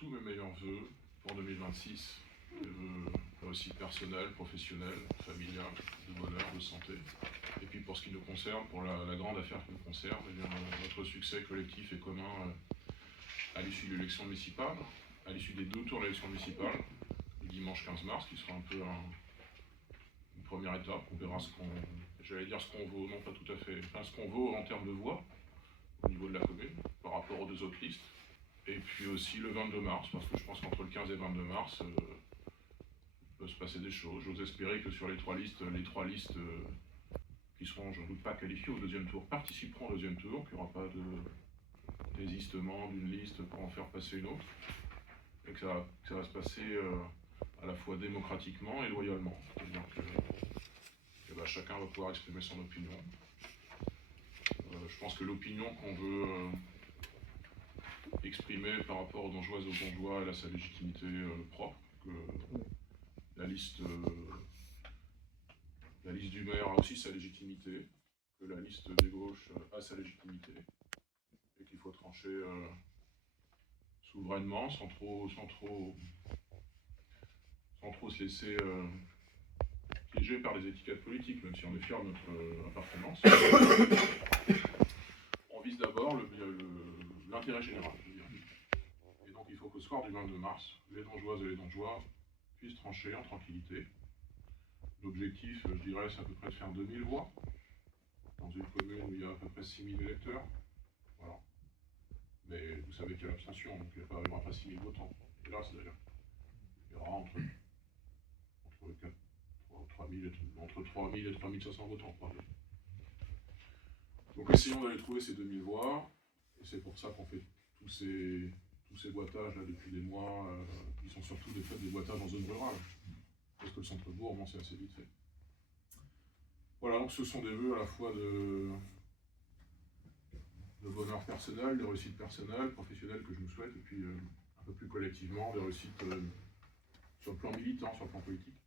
tous mes meilleurs vœux pour 2026, des vœux aussi personnels, professionnels, familiales, de bonheur, de santé. Et puis pour ce qui nous concerne, pour la grande affaire qui nous concerne, eh bien, notre succès collectif et commun à l'issue de l'élection municipale, à l'issue des 2 tours de l'élection municipale, le dimanche 15 mars, qui sera un peu une première étape. On verra ce qu'on vaut, non pas tout à fait, enfin ce qu'on vaut en termes de voix au niveau de la commune par rapport aux 2 autres listes. Et puis aussi le 22 mars, parce que je pense qu'entre le 15 et 22 mars, il peut se passer des choses. J'ose espérer que sur les 3 listes, qui seront, je ne doute pas, qualifiées au 2e tour, participeront au 2e tour, qu'il n'y aura pas de désistement d'une liste pour en faire passer une autre, et que ça va se passer à la fois démocratiquement et loyalement. C'est-à-dire que chacun va pouvoir exprimer son opinion. Je pense que l'opinion qu'on veut exprimer par rapport aux Dongeoises et aux Dongeois, elle a sa légitimité propre, que la liste du maire a aussi sa légitimité, que la liste des gauches a sa légitimité, et qu'il faut trancher souverainement, sans trop se laisser piégé par les étiquettes politiques, même si on est fier de notre appartenance. On vise d'abord l'intérêt général, je veux dire. Et donc il faut qu'au soir du 22 mars, les Dongeoises et les Dongeois puissent trancher en tranquillité. L'objectif, je dirais, c'est à peu près de faire 2000 voix, dans une commune où il y a à peu près 6000 électeurs. Voilà. Mais vous savez qu'il y a l'abstention, donc il n'y aura pas 6000 votants. Hélas d'ailleurs. Il y aura entre 3000 et 3500 votants, probablement. Donc essayons d'aller trouver ces 2000 voix, et c'est pour ça qu'on fait tous ces boîtages là depuis des mois, qui sont surtout des boîtages en zone rurale, parce que le centre-bourg, bon, c'est assez vite fait. Voilà, donc ce sont des vœux à la fois de bonheur personnel, de réussite personnelle, professionnelle que je nous souhaite, et puis un peu plus collectivement, de réussite sur le plan militant, sur le plan politique.